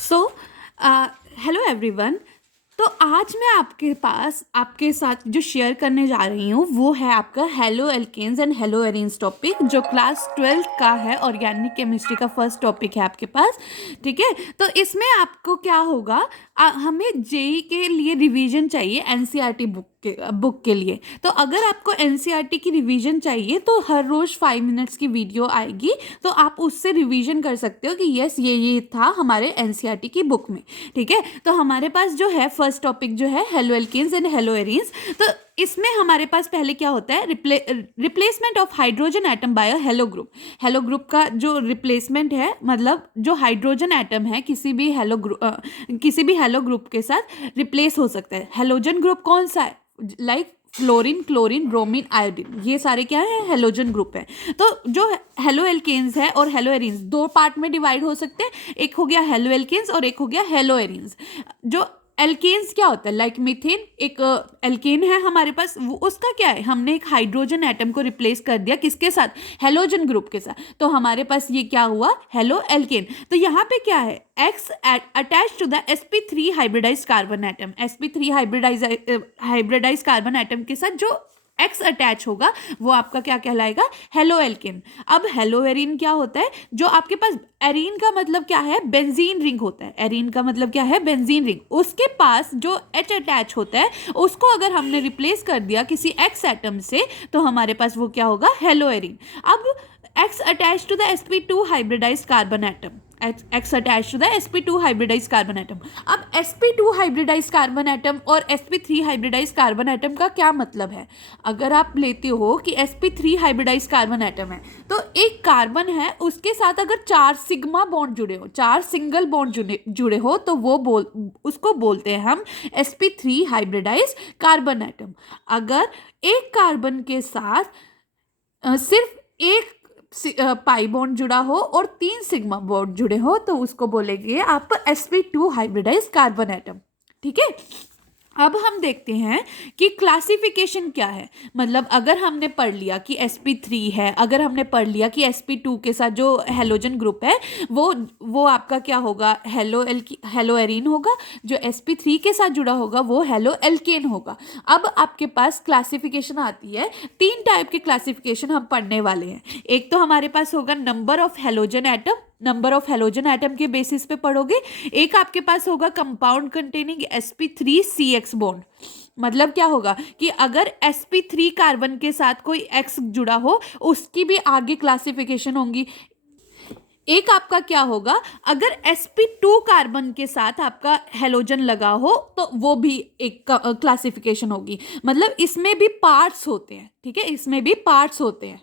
So hello everyone. तो आज मैं आपके साथ जो शेयर करने जा रही हूँ वो है आपका haloalkanes and haloarenes topic, जो क्लास 12 का है, ऑर्गेनिक केमिस्ट्री का फर्स्ट टॉपिक है आपके पास। ठीक है, तो इसमें आपको क्या होगा, हमें जेई के लिए रिवीजन चाहिए एनसीईआरटी बुक के लिए। तो अगर आपको एनसीईआरटी की रिवीजन चाहिए तो हर रोज़ 5 मिनट्स की वीडियो आएगी, तो आप उससे रिवीजन कर सकते हो कि यस ये था हमारे एनसीईआरटी की बुक में। ठीक है, तो हमारे पास जो है फर्स्ट टॉपिक जो है haloalkanes and haloarenes. तो इसमें हमारे पास पहले क्या होता है, replacement of hydrogen atom by halo group. Halo group का जो रिप्लेसमेंट है, मतलब जो हाइड्रोजन एटम है किसी भी हेलो ग्रुप के साथ रिप्लेस हो सकता है। हेलोजन ग्रुप कौन सा है, like fluorine, chlorine, bromine, iodine, ये सारे क्या है, हेलोजन ग्रुप है। तो जो हेलो एल्केन्स है और हेलो एरीन्स दो पार्ट में डिवाइड हो सकते हैं, एक हो गया हेलो एल्केन्स और एक हो गया हेलो एरीन्स। जो एल्केन्स क्या होता है, लाइक मीथेन एक एल्केन है हमारे पास, वो उसका क्या है, हमने एक हाइड्रोजन एटम को रिप्लेस कर दिया किसके साथ, हेलोजन ग्रुप के साथ, तो हमारे पास ये क्या हुआ, हेलो एल्केन। तो यहाँ पे क्या है, X attach to the sp3 hybridise carbon atom, sp3 hybridise carbon atom के साथ जो X अटैच होगा वो आपका क्या कहलाएगा, हेलो एल्केन। अब हेलो एरीन क्या होता है, जो आपके पास एरीन का मतलब क्या है, बेंजीन रिंग होता है। एरीन का मतलब क्या है, बेंजीन रिंग। उसके पास जो H अटैच होता है उसको अगर हमने रिप्लेस कर दिया किसी X एटम से, तो हमारे पास वो क्या होगा, हेलो एरीन। अब X attach to the sp2 hybridise carbon atom, X attach to the sp2 hybridise carbon atom. अब sp2 हाइब्रिडाइज कार्बन एटम और sp3 हाइब्रिडाइज कार्बन एटम का क्या मतलब है, अगर आप लेते हो कि sp3 हाइब्रिडाइज कार्बन एटम है तो एक कार्बन है, उसके साथ अगर 4 सिग्मा बॉन्ड जुड़े हो, 4 सिंगल बॉन्ड जुड़े हो, तो उसको बोलते हैं हम sp3 हाइब्रिडाइज कार्बन एटम। अगर एक कार्बन के साथ सिर्फ एक पाई बॉन्ड जुड़ा हो और 3 सिग्मा बॉन्ड जुड़े हो, तो उसको बोलेंगे आप sp2 हाइब्रिडाइज कार्बन एटम। ठीक है, अब हम देखते हैं कि क्लासिफिकेशन क्या है। मतलब अगर हमने पढ़ लिया कि sp3 है, अगर हमने पढ़ लिया कि sp2 के साथ जो हेलोजन ग्रुप है वो आपका क्या होगा, हेलो एरीन होगा। जो sp3 के साथ जुड़ा होगा वो हेलो एल्केन होगा। अब आपके पास क्लासिफिकेशन आती है, 3 टाइप के क्लासिफिकेशन हम पढ़ने वाले हैं। एक तो हमारे पास होगा number of halogen atom, number of halogen atom के बेसिस पे पढ़ोगे। एक आपके पास होगा compound containing sp3 CX bond. मतलब क्या होगा कि अगर sp3 कार्बन के साथ कोई X जुड़ा हो उसकी भी आगे क्लासिफिकेशन होंगी। एक आपका क्या होगा, अगर sp2 कार्बन के साथ आपका हेलोजन लगा हो तो वो भी एक क्लासिफिकेशन होगी। मतलब इसमें भी पार्ट्स होते हैं। ठीक है, इसमें भी पार्ट्स होते हैं।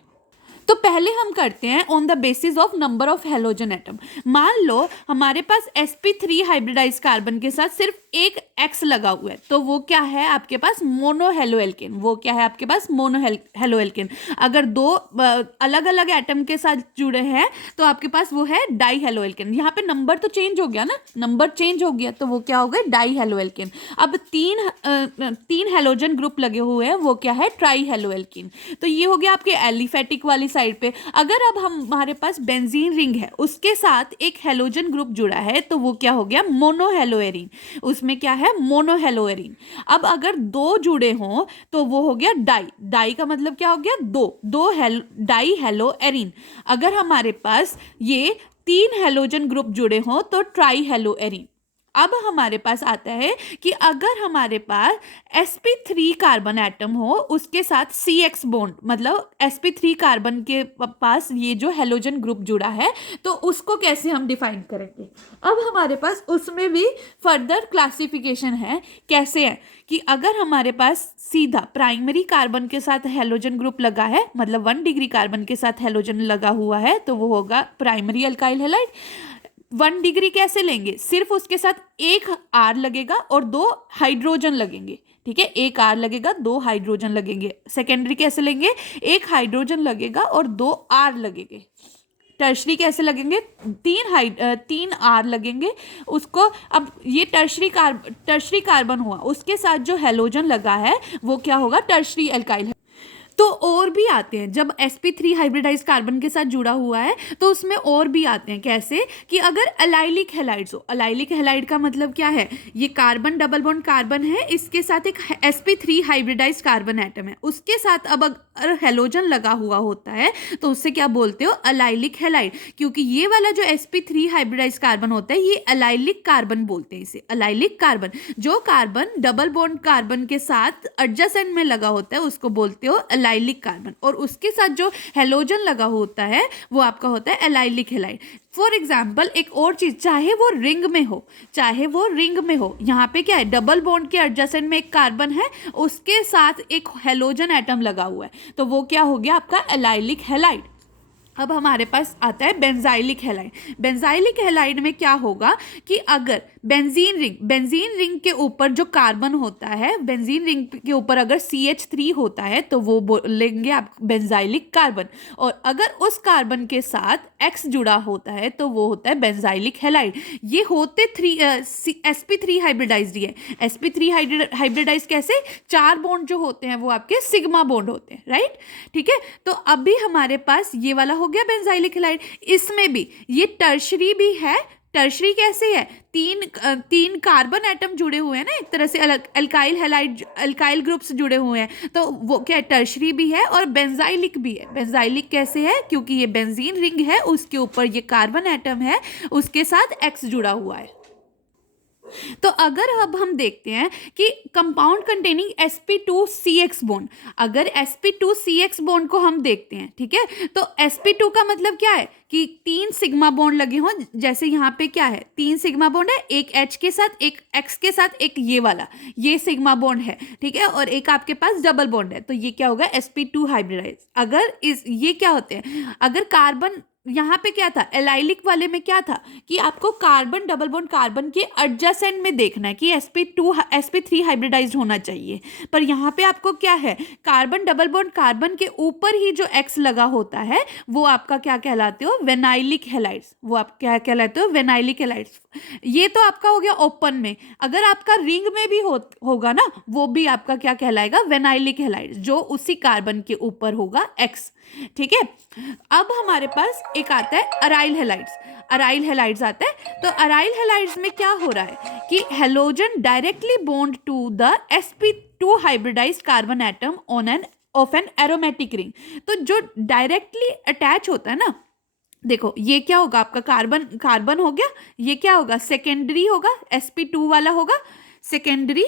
तो पहले हम करते हैं on the basis of number of halogen atom. मान लो हमारे पास sp3 हाइब्रिडाइज कार्बन के साथ सिर्फ एक X लगा हुआ है, तो वो क्या है आपके पास, मोनो हेलो एल्केन। वो क्या है आपके पास, मोनो हेलो एल्केन। अगर दो अलग अलग एटम के साथ जुड़े हैं तो आपके पास वो है डाई हेलो एल्केन। यहाँ पे नंबर तो चेंज हो गया ना, नंबर चेंज हो गया, तो वो क्या हो गए, डाई हेलो एल्केन। अब तीन हेलोजन ग्रुप लगे हुए हैं, वो क्या है, ट्राई हेलो एल्केन। तो ये हो गया आपके एलिफेटिक वाली साइड पे। अगर अब हमारे पास बेंजीन रिंग है, उसके साथ एक हेलोजन ग्रुप जुड़ा है, तो वो क्या हो गया, मोनो हेलो एरीन। उसमें क्या है, मोनो हेलो एरीन। अब अगर दो जुड़े हों तो वो हो गया डाई। डाई का मतलब क्या हो गया, दो डाई हेलो एरीन। अगर हमारे पास ये 3 हेलोजन ग्रुप जुड़े हों तो ट्राई हेलो एरीन। अब हमारे पास आता है कि अगर हमारे पास sp3 कार्बन एटम हो, उसके साथ CX बॉन्ड, मतलब sp3 कार्बन के पास ये जो हेलोजन ग्रुप जुड़ा है, तो उसको कैसे हम डिफाइन करेंगे। अब हमारे पास उसमें भी फर्दर क्लासिफिकेशन है। कैसे है कि अगर हमारे पास सीधा प्राइमरी कार्बन के साथ हेलोजन ग्रुप लगा है, मतलब 1 डिग्री कार्बन के साथ हेलोजन लगा हुआ है, तो वो होगा प्राइमरी अल्काइल हैलाइड। 1 डिग्री कैसे लेंगे, सिर्फ उसके साथ एक R लगेगा और 2 हाइड्रोजन लगेंगे। ठीक है, एक R लगेगा, 2 हाइड्रोजन लगेंगे। सेकेंडरी कैसे लेंगे, एक हाइड्रोजन लगेगा और 2 R लगेंगे। टर्शरी कैसे लगेंगे, 3 R लगेंगे उसको। अब ये टर्शरी कार्बन हुआ, उसके साथ जो हेलोजन लगा है वो क्या होगा, टर्शरी एल्काइल है। तो और भी आते हैं, जब sp3 हाइब्रिडाइज कार्बन के साथ जुड़ा हुआ है तो उसमें और भी आते हैं। कैसे कि अगर अलाइलिक हेलाइड्स हो, अलाइलिक हेलाइड का मतलब क्या है, ये कार्बन डबल बॉन्ड कार्बन है, इसके साथ एक sp3 हाइब्रिडाइज कार्बन एटम है, उसके साथ अब अगर हेलोजन लगा हुआ होता है तो उससे क्या बोलते हो, अलाइलिक हेलाइड। क्योंकि ये वाला जो sp3 हाइब्रिडाइज कार्बन होता है ये अलाइलिक कार्बन बोलते हैं इसे, अलाइलिक कार्बन। जो कार्बन डबल बॉन्ड कार्बन के साथ एडजेसेंट में लगा होता है उसको बोलते हो अलाइलिक कार्बन, और उसके साथ जो हेलोजन लगा होता है वो आपका होता है अलाइलिक हेलाइड। फॉर एग्जाम्पल एक और चीज, चाहे वो रिंग में हो, चाहे वो रिंग में हो, यहाँ पे क्या है, डबल बॉन्ड के एडजेसेंट में एक कार्बन है, उसके साथ एक हेलोजन एटम लगा हुआ है, तो वो क्या हो गया आपका अलाइलिक हेलाइड। अब हमारे पास आता है बेंजाइलिक हेलाइड। बेंजाइलिक हेलाइड में क्या होगा कि अगर बेंजीन रिंग के ऊपर जो कार्बन होता है, बेंजीन रिंग के ऊपर अगर CH3 होता है तो वो बोलेंगे आप बेंजाइलिक कार्बन, और अगर उस कार्बन के साथ X जुड़ा होता है तो वो होता है बेंजाइलिक हेलाइड। ये होते sp3 हाइब्रिडाइज्ड है। sp3 हाइब्रिडाइज कैसे, 4 बॉन्ड जो होते हैं वो आपके सिग्मा बॉन्ड होते हैं, राइट। ठीक है, तो अभी हमारे पास ये वाला हो गया बेंजाइलिक हेलाइड। इसमें भी ये टर्शरी भी है। टर्शरी कैसे है, तीन कार्बन एटम जुड़े हुए हैं ना, एक तरह से अल्काइल हेलाइड, अल्काइल ग्रुप्स जुड़े हुए हैं, तो वो क्या है, टर्शरी भी है और बेंजाइलिक भी है। बेंजाइलिक कैसे है, क्योंकि ये बेंजीन रिंग है, उसके ऊपर ये कार्बन एटम है, उसके साथ X जुड़ा हुआ है। तो अगर अब हम देखते हैं कि कंपाउंड कंटेनिंग sp2CX बॉन्ड, अगर sp2CX बॉन्ड को हम देखते हैं, ठीक है, तो sp2 का मतलब क्या है कि 3 सिग्मा बॉन्ड लगे हों। जैसे यहाँ पे क्या है, 3 सिग्मा बॉन्ड है, एक H के साथ, एक X के साथ, एक ये वाला, ये सिग्मा बॉन्ड है, ठीक है, और एक आपके पास डबल बॉन्ड है, तो ये क्या होगा sp2 हाइब्रिडाइज। अगर ये क्या होते हैं, अगर कार्बन यहाँ पे क्या था, एलाइलिक वाले में क्या था कि आपको कार्बन डबल बॉन्ड कार्बन के एडजेसेंट में देखना है कि sp3 हाइब्रिडाइज्ड होना चाहिए, पर यहाँ पे आपको क्या है, कार्बन डबल बॉन्ड कार्बन के ऊपर ही जो X लगा होता है वो आपका क्या कहलाते हो, वेनाइलिक हेलाइड्स। वो आप क्या कहलाते हो, वेनाइलिक हेलाइड्स। ये तो आपका हो गया ओपन में। अगर आपका रिंग में भी होगा ना, वो भी आपका क्या कहलाएगा, वेनाइलिक हेलाइड्स, जो उसी कार्बन के ऊपर होगा X। ठीक है, अब हमारे पास एक आता है अराइल हेलाइड्स। अराइल हेलाइड्स आता है, तो अराइल हेलाइड्स में क्या हो रहा है कि halogen directly bond to the sp2 hybridised carbon atom of an aromatic ring. तो जो डायरेक्टली अटैच होता है ना, देखो ये क्या होगा, आपका कार्बन हो गया, ये क्या होगा, सेकेंडरी होगा, sp2 वाला होगा सेकेंडरी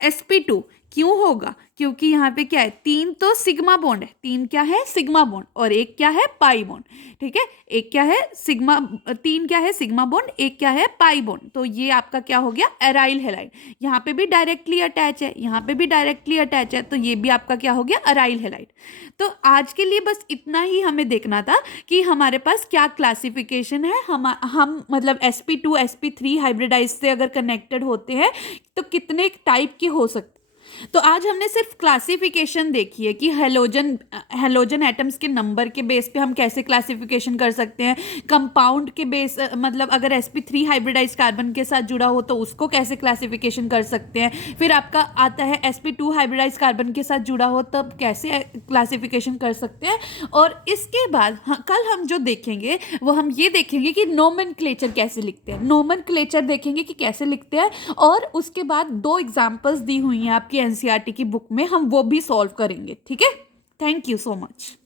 sp2। क्यों होगा, क्योंकि यहाँ पे क्या है, 3 तो सिग्मा बॉन्ड है, 3 क्या है, सिग्मा बॉन्ड, और एक क्या है, पाई बॉन्ड। ठीक है, एक क्या है, 3 क्या है, सिग्मा बॉन्ड, एक क्या है, पाई बॉन्ड। तो ये आपका क्या हो गया, एराइल हेलाइड। यहाँ पे भी डायरेक्टली अटैच है, यहाँ पे भी डायरेक्टली अटैच है, तो ये भी आपका क्या हो गया, अराइल हेलाइड। तो आज के लिए बस इतना ही हमें देखना था कि हमारे पास क्या क्लासिफिकेशन है, हम मतलब sp2 sp3 हाइब्रिडाइज से अगर कनेक्टेड होते हैं तो कितने टाइप के हो सकते। तो आज हमने सिर्फ क्लासिफिकेशन देखी है कि हेलोजन एटम्स के नंबर के बेस पे हम कैसे क्लासिफिकेशन कर सकते हैं, कंपाउंड के बेस मतलब अगर sp3 हाइब्रिडाइज कार्बन के साथ जुड़ा हो तो उसको कैसे क्लासिफिकेशन कर सकते हैं, फिर आपका आता है sp2 हाइब्रिडाइज कार्बन के साथ जुड़ा हो तब कैसे क्लासिफिकेशन कर सकते हैं। और इसके बाद कल हम जो देखेंगे वो हम ये देखेंगे कि नोमेनक्लेचर कैसे लिखते हैं, नोमेनक्लेचर देखेंगे कि कैसे लिखते हैं, और उसके बाद 2 एग्जाम्पल्स दी हुई हैं आपकी NCERT की बुक में, हम वो भी सॉल्व करेंगे। ठीक है, थैंक यू सो मच।